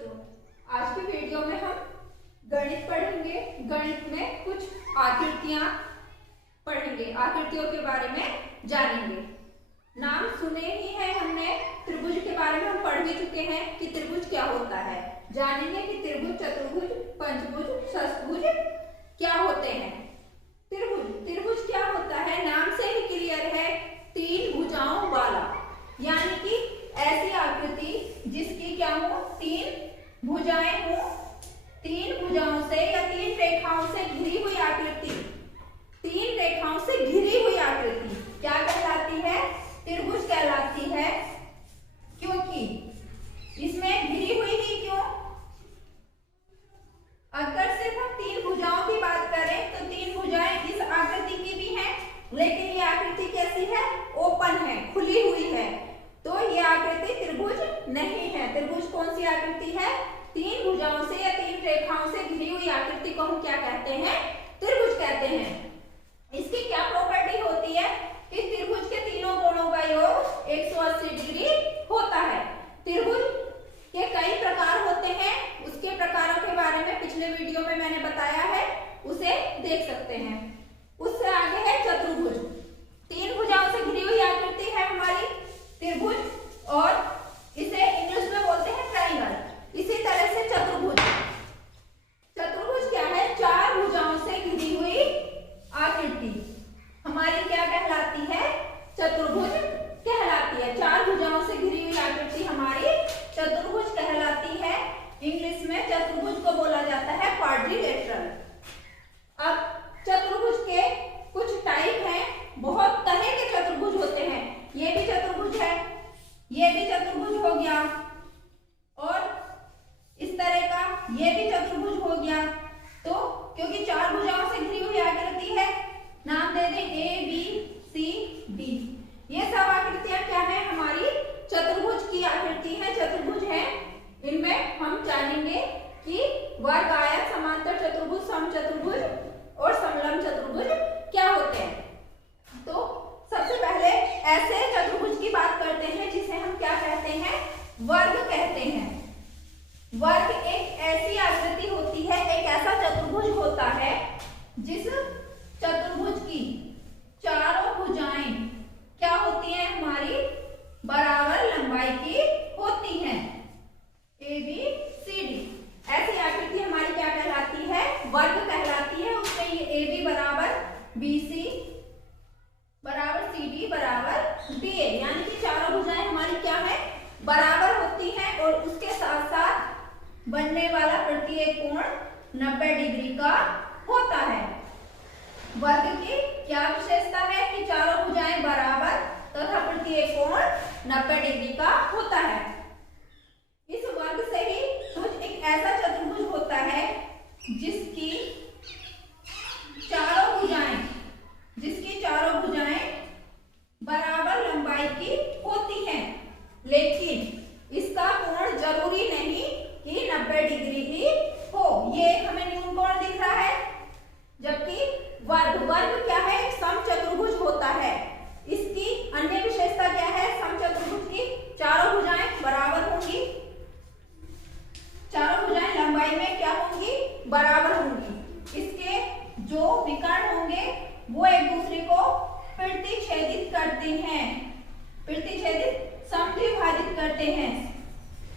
बच्चों, आज की वीडियो में हम गणित पढ़ेंगे। गणित में कुछ आकृतियां पढ़ेंगे, आकृतियों के बारे में जानेंगे। नाम सुने ही है हमने, त्रिभुज के बारे में हम पढ़ भी चुके हैं कि त्रिभुज क्या होता है। जानेंगे कि त्रिभुज, चतुर्भुज, पंचभुज, षष्ठभुज क्या होते हैं। त्रिभुज क्या होता है, नाम से ही क्लियर है, तीन भुजाओं वाला, यानी कि ऐसी आकृति जिसकी क्या हो, तीन भुजाएं हो, तीन भुजाओं से या तीन रेखाओं से घिरी हुई आकृति, तीन रेखाओं से घिरी हुई आकृति क्या कहलाती है, त्रिभुज कहलाती है। क्योंकि इसमें घिरी हुई ही क्यों, अगर सिर्फ हम तीन भुजाओं की बात करें तो तीन भुजाएं इस आकृति की भी हैं, लेकिन ये आकृति कैसी है, ओपन है, खुली हुई है, तो ये आकृति त्रिभुज नहीं है। त्रिभुज कौन सी आकृति है, तीन भुजाओं से या तीन रेखाओं से घिरी हुई आकृति को हम क्या कहते हैं, त्रिभुज कहते हैं। इसकी क्या प्रॉपर्टी होती है कि त्रिभुज के तीनों कोणों का योग 180 डिग्री होता है। त्रिभुज के कई प्रकार होते हैं, उसके प्रकारों के बारे में पिछले वीडियो में मैंने बताया है, उसे देख सकते हैं। उससे आगे है चतुर्भुज, तीन भुजाओं से घिरी हुई आकृति है हमारी त्रिभुज, और इसे इंग्लिश में बोलते हैं ट्रायंगल। इसी तरह से चतुर्भुज, चतुर्भुज क्या है, चार भुजाओं से घिरी हुई आकृति हमारी क्या कहलाती है, चतुर्भुज कहलाती है। चार भुजाओं से घिरी हुई आकृति हमारी चतुर्भुज कहलाती है। इंग्लिश में चतुर्भुज को बोला जाता है क्वाड्रिलेटरल। अब चतुर्भुज के कुछ टाइप हैं, बहुत तरह के चतुर्भुज होते हैं। ये भी चतुर्भुज है, ये भी चतुर्भुज हो गया, और इस तरह का ये भी चतुर्भुज हो गया। तो क्योंकि चार भुजाओं से घिरी हुई आकृति है, नाम दे दें ए बी सी डी। ये सब आकृतियां क्या है, हमारी चतुर्भुज की आकृति है, चतुर्भुज है। इनमें हम जानेंगे कि वर्ग, आयत, समांतर चतुर्भुज, समचतुर्भुज और समलंब चतुर्भुज क्या होते हैं। तो सबसे पहले ऐसे चतुर्भुज की बात करते हैं जिसे हम क्या कहते हैं, वर्ग कहते हैं। वर्ग एक ऐसी आकृति होती है, एक ऐसा चतुर्भुज होता है जिस चतुर्भुज की चारों भुजाएं क्या होती हैं, हमारी बराबर लंबाई की होती हैं, ए बी सी डी। ऐसी आकृति हमारी क्या कहलाती है, वर्ग कहलाती है। उसमें ये ए बी बराबर बी सी बराबर सी डी बराबर डी ए, यानी कि चारों भुजाएं हमारी क्या है, बराबर होती हैं, और उसके साथ साथ बनने वाला प्रत्येक कोण 90 डिग्री का होता है। वर्ग की क्या विशेषता है कि चारों भुजाएं बराबर तथा प्रत्येक कोण 90 डिग्री का होता है। इस वर्ग से ही कुछ एक ऐसा चतुर्भुज होता है जिसकी चारों भुजाएं बराबर लंबाई की होती हैं, लेकिन इसका कोण जरूरी नहीं कि 90 डिग्री ही हो। ये हमें न्यून कोण दिख रहा है, जबकि वर्ग क्या है, एक समचतुर्भुज होता है। इसकी अन्य विशेषता क्या है, समचतुर्भुज की चारों भुजाएं बराबर होंगी, चारों भुजाएं लंबाई में क्या होंगी, बराबर होंगी। इसके जो विकर्ण होंगे वो एक दूसरे को प्रतिच्छेदित करते हैं, प्रतिच्छेदित समद्विभाजित करते हैं।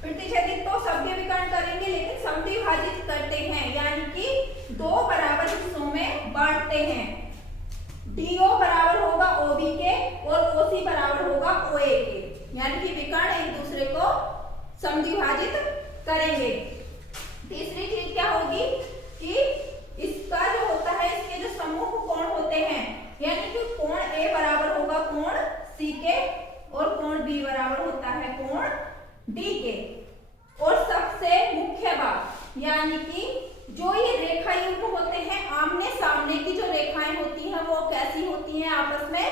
प्रतिच्छेदित तो सभी विकर्ण करेंगे, लेकिन समद्विभाजित करते हैं, यानी कि दो बराबर हिस्सों में बांटते हैं। डीओ बराबर होगा ओबी के और ओसी बराबर होगा ओए के, यानी कि विकर्ण एक दूसरे को समद्विभाजित करेंगे। तीसरी चीज क्या होगी कि इसका जो होता है, इसके जो समूह कोण होते हैं, यानी कि कोण ए बराबर होगा कोण सी के, और कोण बी बराबर होता है कोण डी के। और सबसे मुख्य बात, यानी कि जो ये रेखा युग्म होते हैं, आमने सामने की जो रेखाएं होती हैं वो कैसी होती हैं, आपस में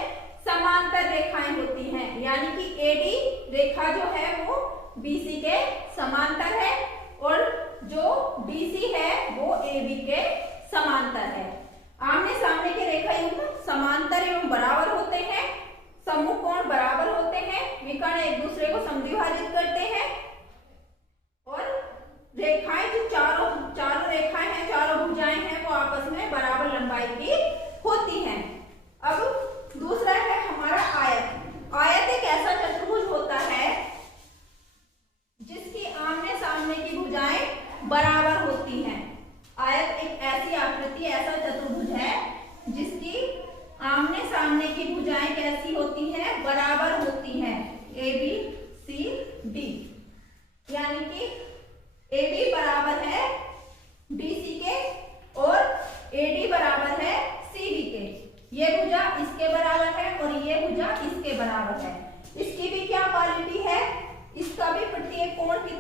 समांतर रेखाएं होती हैं, यानी कि एडी रेखा जो है वो बीसी के समांतर है, और जो बीसी है वो एबी के समांतर है। आमने सामने के रेखा युग्म समांतर एवं बराबर होते हैं, समूह कोण बराबर होते हैं, विकर्ण एक दूसरे को समद्विभाजित करते हैं, और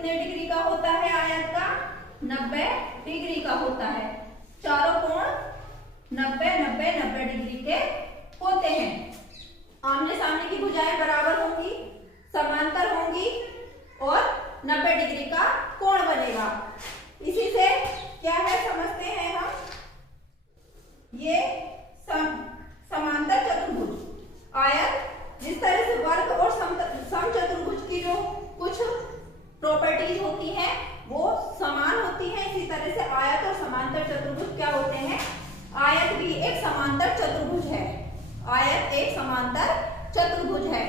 कितने डिग्री का होता है आयत का? 90 डिग्री का होता है। चारों कोण 90 डिग्री के होते हैं। आमने सामने की भुजाएं बराबर होंगी, समांतर होंगी और 90 डिग्री का कोण बनेगा। इसी से क्या है समझते हैं हम, ये समांतर चतुर्भुज आयत जिस तरह से वर्ग और समचतुर्भुज की जो कुछ प्रॉपर्टीज होती हैं वो समान होती हैं, इसी तरह से आयत और समांतर चतुर्भुज क्या होते हैं? आयत भी एक समांतर चतुर्भुज है। आयत एक समांतर चतुर्भुज है।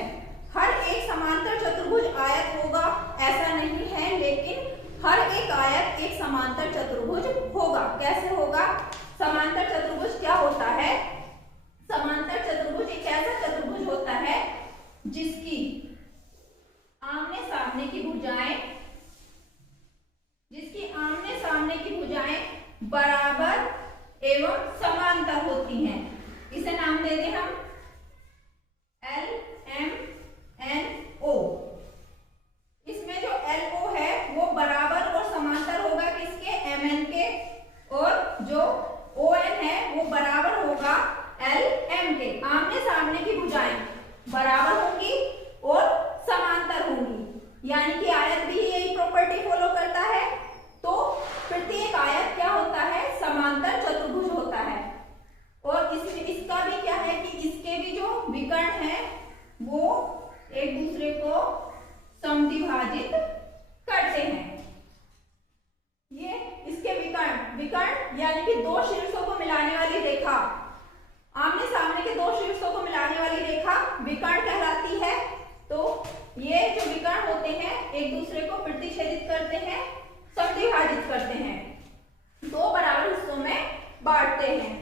हर एक समांतर चतुर्भुज आयत होगा ऐसा नहीं है, लेकिन हर एक आयत एक समांतर चतुर्भुज होगा। कैसे होगा? समांतर चतुर्भुज क्या होता है? समांतर चतुर्भुज एक ऐसा चतुर्भुज होता है जिसकी आमने सामने की भुजाएं बराबर एवं समांतर होती हैं। इसे नाम दे दें हम LMNO। इसमें जो LO है वो बराबर और समांतर होगा किसके? MN के, और जो ON है वो बराबर होगा LM के। आमने सामने की भुजाएं बराबर होंगी और समांतर होंगी, यानी कि आयत भी यही प्रॉपर्टी फॉलो करता है। तो प्रत्येक आयत क्या होता है? समांतर चतुर्भुज होता है। और इसका भी क्या है कि इसके भी जो विकर्ण हैं वो एक दूसरे को समद्विभाजित करते हैं। ये इसके विकर्ण यानी कि दो शीर्षों को मिलाने वाली रेखा, आमने सामने के दो शीर्षों को मिलाने वाली रेखा विकर्ण कहलाती है। तो ये जो विकर्ण होते हैं एक दूसरे को प्रतिच्छेदित करते हैं, समद्विभाजित करते हैं, दो बराबर हिस्सों में बांटते हैं।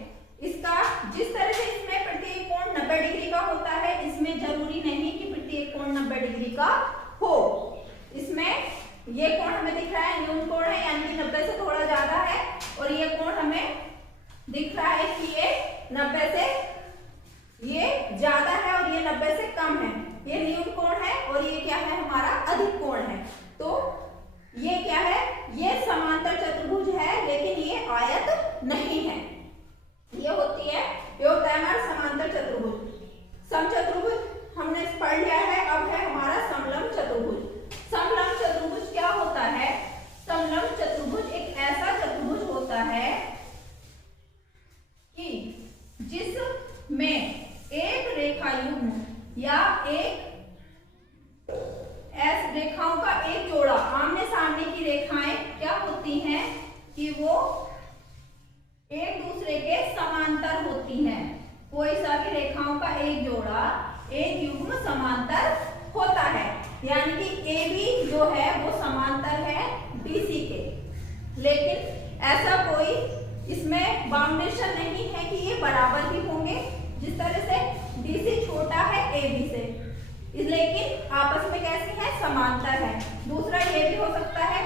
इसका जिस तरह से इसमें प्रत्येक कोण 90 डिग्री का होता है, इसमें जरूरी नहीं कि प्रत्येक कोण 90 डिग्री का हो। इसमें ये कोण हमें दिख रहा है न्यून कोण है, यानी कि 90 से थोड़ा ज्यादा है, और ये कोण हमें दिख रहा है कि ये 90 से ये ज्यादा है और ये 90 से कम है। ये न्यून कोण है और ये क्या है? हमारा अधिक कोण है। तो ये क्या है? ये समांतर चतुर्भुज है, लेकिन ये आयत नहीं है। ये होती है, ये होता है हमारा समांतर चतुर्भुज। समचतुर्भुज हमने पढ़ लिया है, अब है हमारा समलंब चतुर्भुज। समलंब चतुर्भुज क्या होता है? समलंब चतुर्भुज एक ऐसा चतुर्भुज होता है कि जिसमें एक रेखा युग्म या एक रेखाओं का एक जोड़ा, आमने सामने की रेखाएं क्या होती हैं कि वो एक दूसरे के समांतर होती हैं। कोई सा भी रेखाओं का एक जोड़ा एक युग्म समांतर होता है, यानी कि AB जो है वो समांतर है BC के। लेकिन ऐसा कोई इसमें बाउंडेशन नहीं है कि ये बराबर भी होंगे। जिस तरह से BC छोटा है AB से, लेकिन आपस में कैसे है? समांतर है। दूसरा ये भी हो सकता है,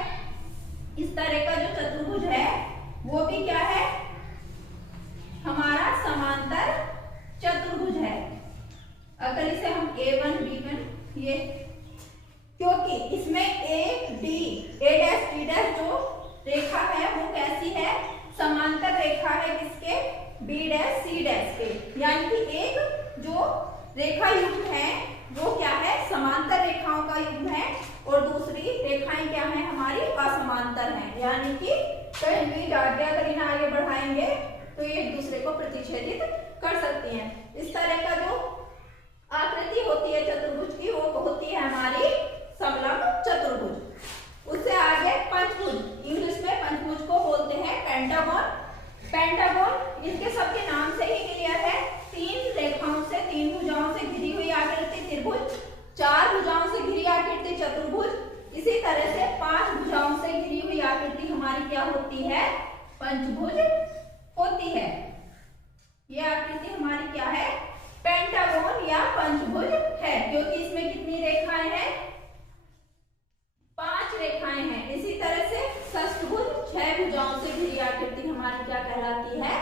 इस तरह का जो चतुर्भुज है वो भी क्या है? हमारा समांतर चतुर्भुज है। अगर इसे हम A1 B1 ये, क्योंकि इसमें A' D' जो रेखा है वो कैसी है? समांतर रेखा है किसके? B' C' के, यानी कि एक जो रेखा युग्म है वो क्या है? समांतर रेखाओं का युग्म है, और दूसरी रेखाएं क्या है? हमारी असमांतर हैं, यानी कि कहीं भी डाटे अगर इन्हें आगे बढ़ाएंगे तो ये एक दूसरे को प्रतिच्छेदित कर सकती हैं। इस तरह का जो आकृति होती है चतुर्भुज की वो होती है हमारी समलंब चतुर्भुज। उससे आगे पंचभुज, इंग्लिश में पंचभुज को बोलते हैं पेंटागन। पेंटागन इसके सबके नाम से ही क्लियर है, तीन रेखाओं से, तीन भुजाओं से घिरी हुई आकृति त्रिभुज, चार भुजाओं से घिरी आकृति चतुर्भुज। इसी तरह से पांच भुजाओं से घिरी हुई आकृति हमारी क्या होती है? पंचभुज होती है। यह आकृति हमारी क्या है? पेंटागन या पंचभुज है, क्योंकि इसमें कितनी रेखाएं हैं? 5 रेखाएं हैं। इसी तरह से षष्ठभुज, 6 भुजाओं से घिरी आकृति हमारी क्या कहलाती है?